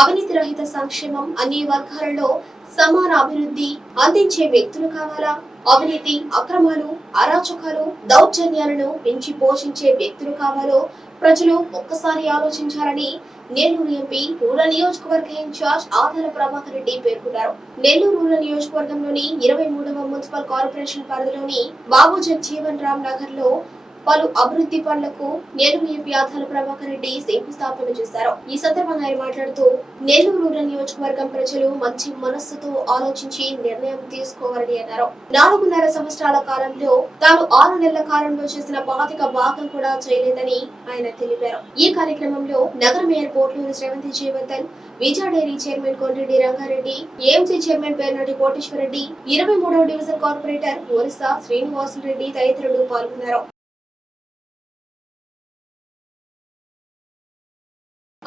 అవినీతి రహిత సంక్షేమం అన్ని వర్గాలలో సమాన అభివృద్ధి అందించే వ్యక్తులు కావాలా? అవినీతి అక్రమాలు అరాచకాలు దౌర్జన్యాలను పెంచి పోషించే వ్యక్తులు కావాలో? ప్రజలు ఒక్కసారి ఆలోచించాలని నెల్లూరు ఎంపీ రూరల్ నియోజకవర్గ ఇన్ఛార్జ్ ఆదాల ప్రభాకర్ రెడ్డి పేర్కొన్నారు. నెల్లూరు రూరల్ నియోజకవర్గంలోని ఇరవై మూడవ మున్సిపల్ కార్పొరేషన్ పరిధిలోని బాబు జగ్జీవన్ రామ్ నగర్లో పలు అభివృద్ధి పనులకు నెల్లూరు ఎంపీ ఆదాల ప్రభాకర్ రెడ్డి శంకుస్థాపన చేశారు. ఈ సందర్భంగా ఆయన మాట్లాడుతూ నెల్లూరు రూరల్ నియోజకవర్గం ప్రజలు మంచి మనస్సుతో ఆలోచించి నిర్ణయం తీసుకోవాలని అన్నారు. నాలుగున్నర సంవత్సరాల కాలంలో తాను ఆరు నెలల కాలంలో చేసిన బాధిక భాగం కూడా చేయలేదని ఆయన తెలిపారు. ఈ కార్యక్రమంలో నగర mayor Potluru Sravanthi Jayavardhan Vijaya Dairy chairman Kondreddy Rangareddy AMC chairman Pernati Koteswarareddy ఇరవై మూడవ డివిజన్ కార్పొరేటర్ ఒరిస్సా శ్రీనివాసులు రెడ్డి తదితరులు పాల్గొన్నారు.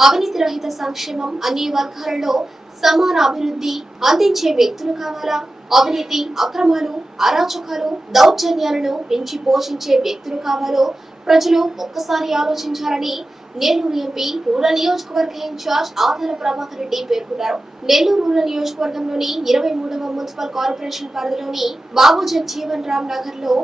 అవినీతి రహిత సంక్షేమం అన్ని వర్గాలలో సమాన అభివృద్ధి అందించే వ్యక్తులు కావాలా? అవినీతి అక్రమాలు అరాచకాలు దౌర్జన్యాలను పెంచి పోషించే వ్యక్తులు కావాలో? ప్రజలు ఒక్కసారి ఆలోచించాలని నెల్లూరు ఎంపీ రూరల్ నియోజకవర్గ ఇన్ఛార్జ్ ఆదాల ప్రభాకర్ రెడ్డి పేర్కొన్నారు. నెల్లూరు రూరల్ నియోజకవర్గంలోని ఇరవై మూడవ మున్సిపల్ కార్పొరేషన్ పరిధిలోని బాబు జగ్జీవన్ రామ్ నగర్లో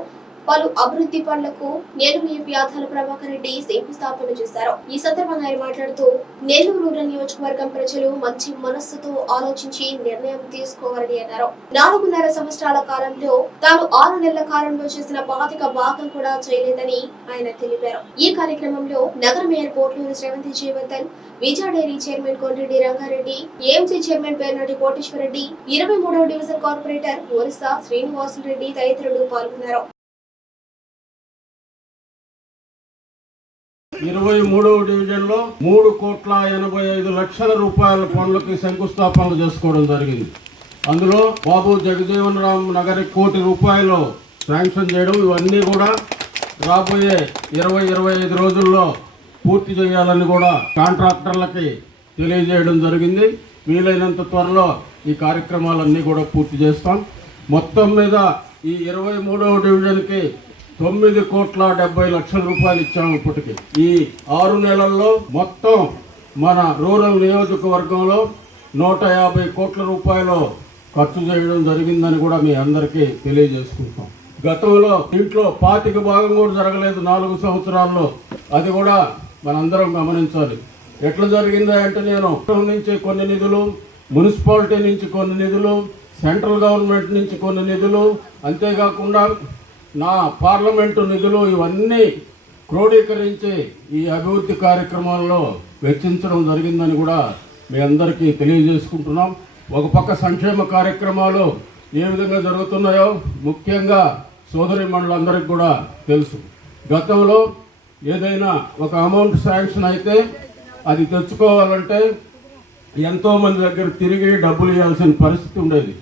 పలు అభివృద్ధి పనులకు నెల్లూరు ఎంపీ ఆదాల ప్రభాకర్ రెడ్డి శంకుస్థాపన చేశారు. ఈ సందర్భంగా ఆయన మాట్లాడుతూ నెల్లూరు రూరల్ నియోజకవర్గం ప్రజలు మంచి మనస్సుతో ఆలోచించి నిర్ణయం తీసుకోవాలని అన్నారు. నాలుగున్నర సంవత్సరాల కాలంలో తాను ఆరు నెలల కాలంలో చేసిన బాధిక భాగం కూడా చేయలేదని ఆయన తెలిపారు. ఈ కార్యక్రమంలో నగర mayor Potluru Sravanthi Jayavardhan Vijaya Dairy chairman Kondreddy Rangareddy AMC chairman Pernati Koteswarareddy ఇరవై మూడవ డివిజన్ కార్పొరేటర్ ఒరిస్సా శ్రీనివాసులు రెడ్డి తదితరులు పాల్గొన్నారు. ఇరవై మూడవ డివిజన్లో మూడు కోట్ల ఎనభై ఐదు లక్షల రూపాయల పనులకి శంకుస్థాపన చేసుకోవడం జరిగింది. అందులో బాబు జగజీవన్ రామ్ నగర్ కోటి రూపాయలు శాంక్షన్ చేయడం ఇవన్నీ కూడా రాబోయే ఇరవై ఇరవై ఐదు రోజుల్లో పూర్తి చేయాలని కూడా కాంట్రాక్టర్లకి తెలియజేయడం జరిగింది. వీలైనంత త్వరలో ఈ కార్యక్రమాలన్నీ కూడా పూర్తి చేస్తాం. మొత్తం మీద ఈ ఇరవై మూడవ డివిజన్కి తొమ్మిది కోట్ల డెబ్బై లక్షల రూపాయలు ఇచ్చాము ఇప్పటికి. ఈ ఆరు నెలల్లో మొత్తం మన రూరల్ నియోజకవర్గంలో నూట యాభై కోట్ల రూపాయలు ఖర్చు చేయడం జరిగిందని కూడా మీ అందరికీ తెలియజేసుకుంటాం. గతంలో ఇంట్లో పాతిక భాగం కూడా జరగలేదు నాలుగు సంవత్సరాల్లో. అది కూడా మనందరం గమనించాలి. ఎట్లా జరిగిందా అంటే నేను నుంచి కొన్ని నిధులు మున్సిపాలిటీ నుంచి కొన్ని నిధులు సెంట్రల్ గవర్నమెంట్ నుంచి కొన్ని నిధులు అంతేకాకుండా నా పార్లమెంటు నిధులు ఇవన్నీ క్రోడీకరించి ఈ అభివృద్ధి కార్యక్రమాల్లో వెచ్చించడం జరిగిందని కూడా మీ అందరికీ తెలియజేసుకుంటున్నాం. ఒక పక్క సంక్షేమ కార్యక్రమాలు ఏ విధంగా జరుగుతున్నాయో ముఖ్యంగా సోదరి మండలందరికీ కూడా తెలుసు. గతంలో ఏదైనా ఒక అమౌంట్ శాంక్షన్ అయితే అది తెచ్చుకోవాలంటే ఎంతోమంది దగ్గర తిరిగి డబ్బులు ఇవ్వాల్సిన పరిస్థితి ఉండేది.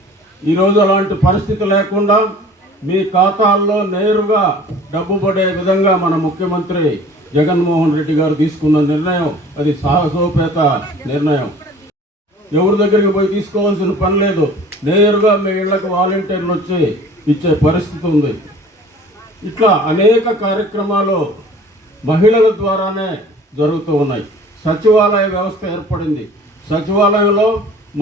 ఈరోజు అలాంటి పరిస్థితి లేకుండా మీ ఖాతాల్లో నేరుగా డబ్బు పడే విధంగా మన ముఖ్యమంత్రి జగన్మోహన్ రెడ్డి గారు తీసుకున్న నిర్ణయం అది సాహసోపేత నిర్ణయం. ఎవరి దగ్గరికి పోయి తీసుకోవాల్సిన పని లేదు. నేరుగా మీ ఇళ్ళకు వాలంటీర్లు వచ్చి ఇచ్చే పరిస్థితి ఉంది. ఇట్లా అనేక కార్యక్రమాలు మహిళల ద్వారానే జరుగుతూ ఉన్నాయి. సచివాలయ వ్యవస్థ ఏర్పడింది. సచివాలయంలో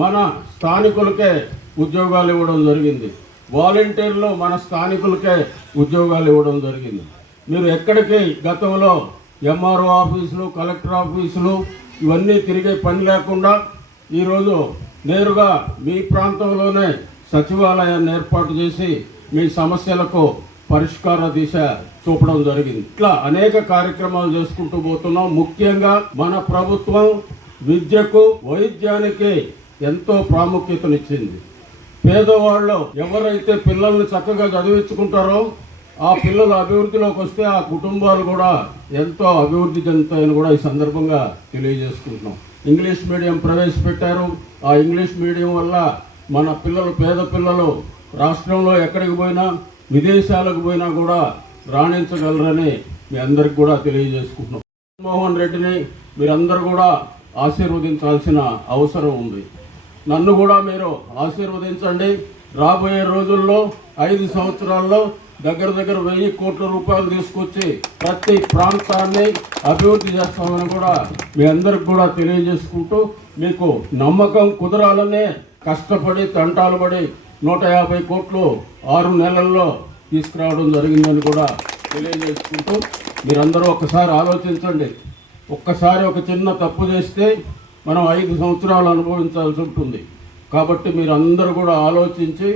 మన స్థానికులకే ఉద్యోగాలు ఇవ్వడం జరిగింది. వాలంటీర్లు మన స్థానికులకే ఉద్యోగాలు ఇవ్వడం జరిగింది. మీరు ఎక్కడికి గతంలో ఎంఆర్ఓ ఆఫీసులు కలెక్టర్ ఆఫీసులు ఇవన్నీ తిరిగే పని లేకుండా ఈరోజు నేరుగా మీ ప్రాంతంలోనే సచివాలయాన్ని ఏర్పాటు చేసి మీ సమస్యలకు పరిష్కార దిశ చూపడం జరిగింది. ఇట్లా అనేక కార్యక్రమాలు చేసుకుంటూ పోతున్నాం. ముఖ్యంగా మన ప్రభుత్వం విద్యకు వైద్యానికి ఎంతో ప్రాముఖ్యతనిచ్చింది. పేదవాళ్ళు ఎవరైతే పిల్లల్ని చక్కగా చదివించుకుంటారో ఆ పిల్లలు అభివృద్ధిలోకి వస్తే ఆ కుటుంబాలు కూడా ఎంతో అభివృద్ధి చెందుతాయని కూడా ఈ సందర్భంగా తెలియజేసుకుంటున్నాం. ఇంగ్లీష్ మీడియం ప్రవేశపెట్టారు. ఆ ఇంగ్లీష్ మీడియం వల్ల మన పిల్లలు పేద పిల్లలు రాష్ట్రంలో ఎక్కడికి పోయినా విదేశాలకు పోయినా కూడా రాణించగలరని మీ అందరికి కూడా తెలియజేసుకుంటున్నాం. జగన్మోహన్ రెడ్డిని మీరందరూ కూడా ఆశీర్వదించాల్సిన అవసరం ఉంది. నన్ను కూడా మీరు ఆశీర్వదించండి. రాబోయే రోజుల్లో ఐదు సంవత్సరాల్లో దగ్గర దగ్గర వెయ్యి కోట్ల రూపాయలు తీసుకొచ్చి ప్రతి ప్రాంతాన్ని అభివృద్ధి చేస్తామని కూడా మీ అందరికి కూడా తెలియజేసుకుంటూ మీకు నమ్మకం కుదరాలనే కష్టపడి తంటాలు పడి నూట యాభై కోట్లు ఆరు నెలల్లో తీసుకురావడం జరిగిందని కూడా తెలియజేసుకుంటూ మీరందరూ ఒక్కసారి ఆలోచించండి. ఒక్కసారి ఒక చిన్న తప్పు చేస్తే మనం ఐదు సంవత్సరాలు అనుభవించాల్సి ఉంటుంది. కాబట్టి మీరు అందరూ కూడా ఆలోచించి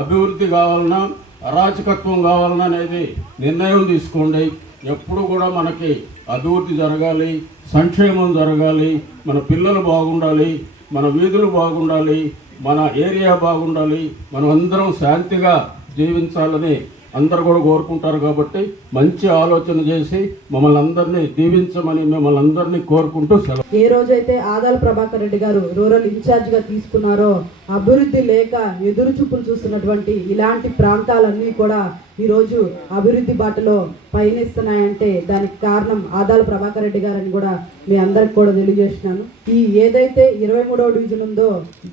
అభివృద్ధి కావాలన్నా అరాచకత్వం కావాలన్నా అనేది నిర్ణయం తీసుకోండి. ఎప్పుడు కూడా మనకి అభివృద్ధి జరగాలి సంక్షేమం జరగాలి మన పిల్లలు బాగుండాలి మన వీధులు బాగుండాలి మన ఏరియా బాగుండాలి మనం అందరం శాంతిగా జీవించాలని అందరు కూడా కోరుకుంటారు కాబట్టి మంచి ఆలోచన చేసి మమ్మల్ని అందరినీ దీవించమని మిమ్మల్ని అందరినీ కోరుకుంటూ సెలవు. ఏ రోజైతే ఆదాల ప్రభాకర్ రెడ్డి గారు రూరల్ ఇన్ఛార్జ్గా తీసుకున్నారో అభివృద్ధి లేక ఎదురు చూపులు చూస్తున్నటువంటి ఇలాంటి ప్రాంతాలన్నీ కూడా ఈరోజు అభివృద్ధి బాటలో పయనిస్తున్నాయంటే దానికి కారణం ఆదాల ప్రభాకర్ రెడ్డి గారని కూడా మీ అందరికి కూడా తెలియజేస్తున్నాను. ఈ ఏదైతే ఇరవై మూడవ డివిజన్ ఉందో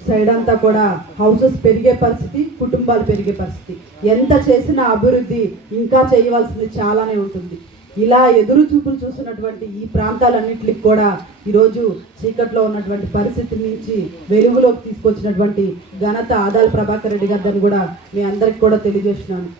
సైడ్ అంతా కూడా హౌసెస్ పెరిగే పరిస్థితి కుటుంబాలు పెరిగే పరిస్థితి. ఎంత చేసినా అభివృద్ధి ఇంకా చేయవలసింది చాలానే ఉంటుంది. ఇలా ఎదురు చూపులు చూస్తున్నటువంటి ఈ ప్రాంతాలన్నింటికి కూడా ఈరోజు చీకట్లో ఉన్నటువంటి పరిస్థితి నుంచి వెలుగులోకి తీసుకొచ్చినటువంటి ఘనత ఆదాల ప్రభాకర్ రెడ్డి గారిని కూడా మీ అందరికి కూడా తెలియజేస్తున్నాను.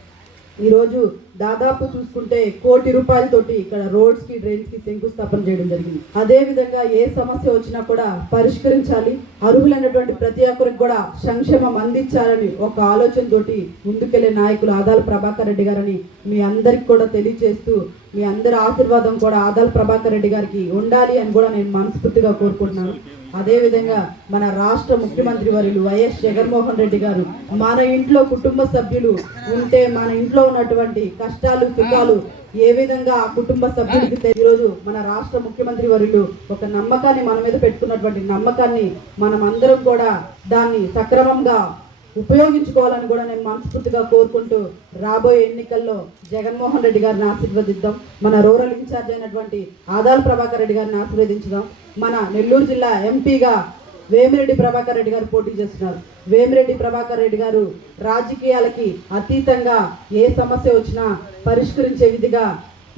ఈరోజు దాదాపు చూసుకుంటే కోటి రూపాయలతోటి ఇక్కడ రోడ్స్కి డ్రైన్స్కి శంకుస్థాపన చేయడం జరిగింది. అదేవిధంగా ఏ సమస్య వచ్చినా కూడా పరిష్కరించాలి. అర్హులైనటువంటి ప్రతి ఒక్కరికి కూడా సంక్షేమం అందించాలని ఒక ఆలోచనతోటి ముందుకెళ్ళే నాయకులు ఆదాల ప్రభాకర్ రెడ్డి గారని మీ అందరికి కూడా తెలియజేస్తూ మీ అందరి ఆశీర్వాదం కూడా ఆదాల ప్రభాకర్ రెడ్డి గారికి ఉండాలి అని కూడా నేను మనస్ఫూర్తిగా కోరుకుంటున్నాను. అదేవిధంగా మన రాష్ట్ర ముఖ్యమంత్రి వర్యులు వైఎస్ జగన్మోహన్ రెడ్డి గారు మన ఇంట్లో కుటుంబ సభ్యులు ఉంటే మన ఇంట్లో ఉన్నటువంటి కష్టాలు సుఖాలు ఏ విధంగా ఆ కుటుంబ సభ్యులకి ఈరోజు మన రాష్ట్ర ముఖ్యమంత్రి వర్యులు ఒక నమ్మకాన్ని మన మీద పెట్టుకున్నటువంటి నమ్మకాన్ని మనం అందరం కూడా దాన్ని సక్రమంగా ఉపయోగించుకోవాలని కూడా నేను మనస్ఫూర్తిగా కోరుకుంటూ రాబోయే ఎన్నికల్లో జగన్మోహన్ రెడ్డి గారిని ఆశీర్వదిద్దాం. మన రూరల్ ఇన్ఛార్జ్ అయినటువంటి ఆదాల ప్రభాకర్ రెడ్డి గారిని ఆశీర్వదించుదాం. మన నెల్లూరు జిల్లా ఎంపీగా వేమిరెడ్డి ప్రభాకర్ రెడ్డి గారు పోటీ చేస్తున్నారు. వేమిరెడ్డి ప్రభాకర్ రెడ్డి గారు రాజకీయాలకి అతీతంగా ఏ సమస్య వచ్చినా పరిష్కరించే విధిగా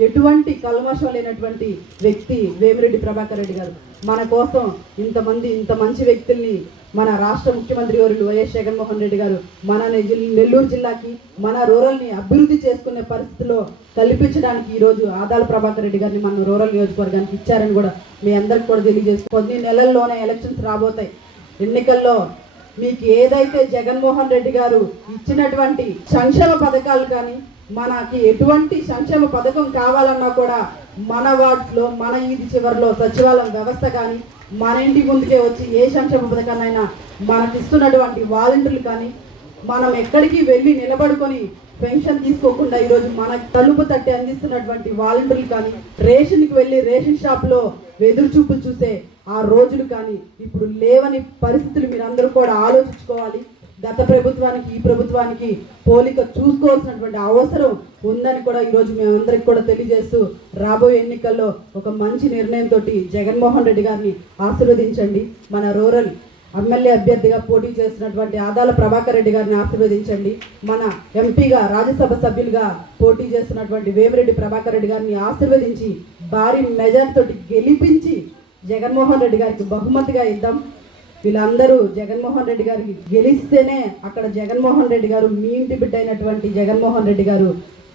ఎటువంటి కల్మషం లేనటువంటి వ్యక్తి వేమిరెడ్డి ప్రభాకర్ రెడ్డి గారు. మన కోసం ఇంతమంది ఇంత మంచి వ్యక్తుల్ని మన రాష్ట్ర ముఖ్యమంత్రి గారు వైఎస్ జగన్మోహన్ రెడ్డి గారు మన నెల్లూరు జిల్లాకి మన రూరల్ని అభివృద్ధి చేసుకునే పరిస్థితిలో కల్పించడానికి ఈరోజు ఆదాల ప్రభాకర్ రెడ్డి గారిని మన రూరల్ నియోజకవర్గానికి ఇచ్చారని కూడా మీ అందరికి కూడా తెలియజేస్తూ కొన్ని నెలల్లోనే ఎలక్షన్స్ రాబోతాయి. ఎన్నికల్లో మీకు ఏదైతే జగన్మోహన్ రెడ్డి గారు ఇచ్చినటువంటి సంక్షేమ పథకాలు కానీ మనకి ఎటువంటి సంక్షేమ పథకం కావాలన్నా కూడా మన వార్డ్స్లో మన ఇది చివరిలో సచివాలయం వ్యవస్థ కానీ మన ఇంటి ముందుకే వచ్చి ఏ సంక్షేమ పథకాన్నైనా మనకి ఇస్తున్నటువంటి వాలంటీర్లు కానీ మనం ఎక్కడికి వెళ్ళి నిలబడుకొని పెన్షన్ తీసుకోకుండా ఈరోజు మనకు తలుపు తట్టి అందిస్తున్నటువంటి వాలంటీర్లు కానీ రేషన్కి వెళ్ళి రేషన్ షాప్లో వెదురు చూపులు చూసే ఆ రోజులు కానీ ఇప్పుడు లేవని పరిస్థితులు మీరు అందరూ కూడా ఆలోచించుకోవాలి. గత ప్రభుత్వానికి ఈ ప్రభుత్వానికి పోలిక చూసుకోవాల్సినటువంటి అవసరం ఉందని కూడా ఈరోజు మేమందరికి కూడా తెలియజేస్తూ రాబోయే ఎన్నికల్లో ఒక మంచి నిర్ణయంతో జగన్మోహన్ రెడ్డి గారిని ఆశీర్వదించండి. మన రూరల్ ఎమ్మెల్యే అభ్యర్థిగా పోటీ చేస్తున్నటువంటి ఆదాల ప్రభాకర్ రెడ్డి గారిని ఆశీర్వదించండి. మన ఎంపీగా రాజ్యసభ సభ్యులుగా పోటీ చేస్తున్నటువంటి వేమిరెడ్డి ప్రభాకర్ రెడ్డి గారిని ఆశీర్వదించి భారీ మెజార్ తోటి గెలిపించి జగన్మోహన్ రెడ్డి గారికి బహుమతిగా ఇద్దాం. వీళ్ళందరూ జగన్మోహన్ రెడ్డి గారికి గెలిస్తేనే అక్కడ జగన్మోహన్ రెడ్డి గారు మీ ఇంటి బిడ్డ అయినటువంటి జగన్మోహన్ రెడ్డి గారు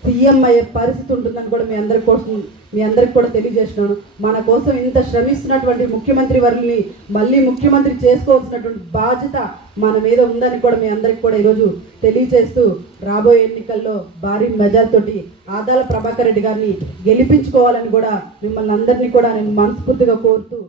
సీఎం అయ్యే పరిస్థితి ఉంటుందని కూడా మీ అందరి కోసం మీ అందరికి కూడా తెలియజేస్తున్నాను. మన కోసం ఇంత శ్రమిస్తున్నటువంటి ముఖ్యమంత్రి వర్యుల్ని మళ్ళీ ముఖ్యమంత్రి చేసుకోవాల్సినటువంటి బాధ్యత మన మీద ఉందని కూడా మీ అందరికి కూడా ఈరోజు తెలియజేస్తూ రాబోయే ఎన్నికల్లో భారీ మెజార్తోటి ఆదాల ప్రభాకర్ రెడ్డి గారిని గెలిపించుకోవాలని కూడా మిమ్మల్ని అందరినీ కూడా నేను మనస్ఫూర్తిగా కోరుతూ